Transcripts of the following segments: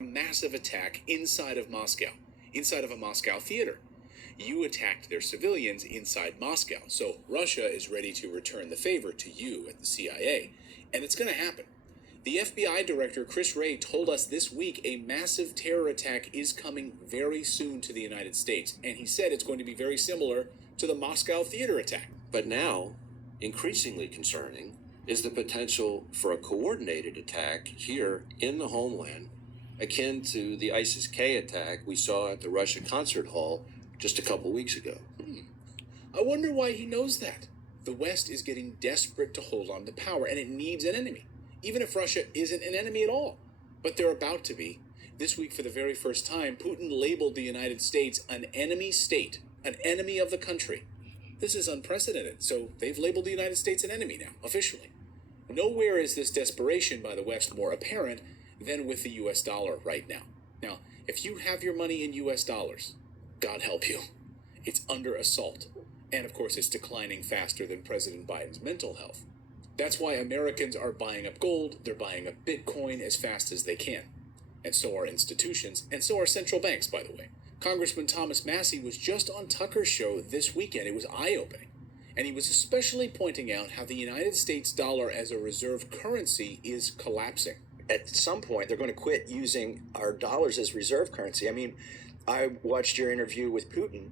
Massive attack inside of Moscow, inside of a Moscow theater. You attacked their civilians inside Moscow, so Russia is ready to return the favor to you at the CIA, and it's going to happen. The FBI director, Chris Wray, told us this week a massive terror attack is coming very soon to the United States, and he said it's going to be very similar to the Moscow theater attack. But now, increasingly concerning, is the potential for a coordinated attack here in the homeland, akin to the ISIS-K attack we saw at the Russia concert hall just a couple weeks ago. I wonder why he knows that. The West is getting desperate to hold on to power, and it needs an enemy, even if Russia isn't an enemy at all. But they're about to be. This week, for the very first time, Putin labeled the United States an enemy state, an enemy of the country. This is unprecedented, so they've labeled the United States an enemy now, officially. Nowhere is this desperation by the West more apparent than with the US dollar right now. Now, if you have your money in US dollars, God help you. It's under assault. And of course, it's declining faster than President Biden's mental health. That's why Americans are buying up gold, they're buying up Bitcoin as fast as they can. And so are institutions, and so are central banks, by the way. Congressman Thomas Massie was just on Tucker's show this weekend. It was eye-opening. And he was especially pointing out how the United States dollar as a reserve currency is collapsing. At some point, they're going to quit using our dollars as reserve currency. I mean, I watched your interview with Putin,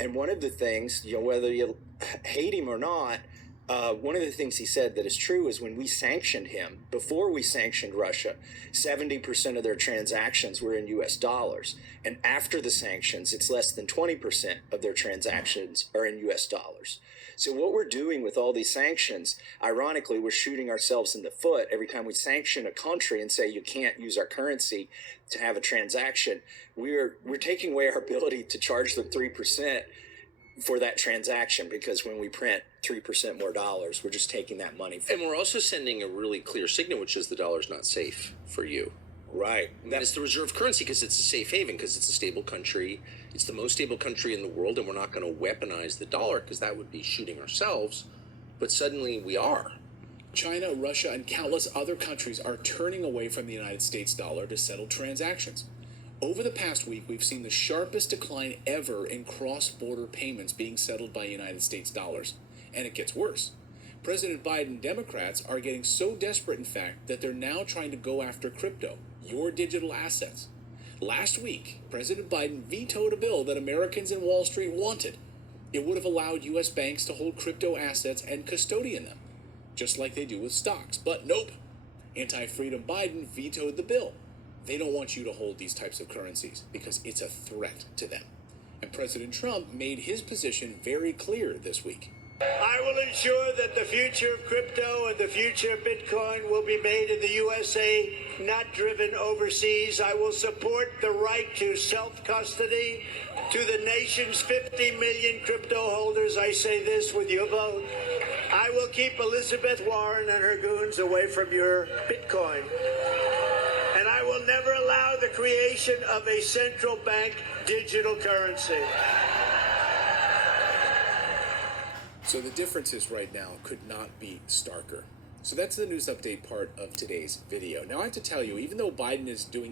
and one of the things, whether you hate him or not, one of the things he said that is true is when we sanctioned him, before we sanctioned Russia, 70% of their transactions were in US dollars. And after the sanctions, it's less than 20% of their transactions are in US dollars. So what we're doing with all these sanctions, ironically, we're shooting ourselves in the foot every time we sanction a country and say you can't use our currency to have a transaction. We're taking away our ability to charge them 3% for that transaction, because when we print 3% more dollars, we're just taking that money. And we're also sending a really clear signal, which is the dollar's not safe for you. Right. It's the reserve currency because it's a safe haven, because it's a stable country. It's the most stable country in the world, and we're not going to weaponize the dollar because that would be shooting ourselves. But suddenly we are. China, Russia, and countless other countries are turning away from the United States dollar to settle transactions. Over the past week, we've seen the sharpest decline ever in cross-border payments being settled by United States dollars. And it gets worse. President Biden Democrats are getting so desperate, in fact, that they're now trying to go after crypto, your digital assets. Last week, President Biden vetoed a bill that Americans in Wall Street wanted. It would have allowed U.S. banks to hold crypto assets and custodian them, just like they do with stocks. But nope. Anti-freedom Biden vetoed the bill. They don't want you to hold these types of currencies because it's a threat to them. And President Trump made his position very clear this week. I will ensure that the future of crypto and the future of Bitcoin will be made in the USA, not driven overseas. I will support the right to self-custody to the nation's 50 million crypto holders. I say this with your vote. I will keep Elizabeth Warren and her goons away from your Bitcoin. And I will never allow the creation of a central bank digital currency. So the differences right now could not be starker. So that's the news update part of today's video. Now I have to tell you, even though Biden is doing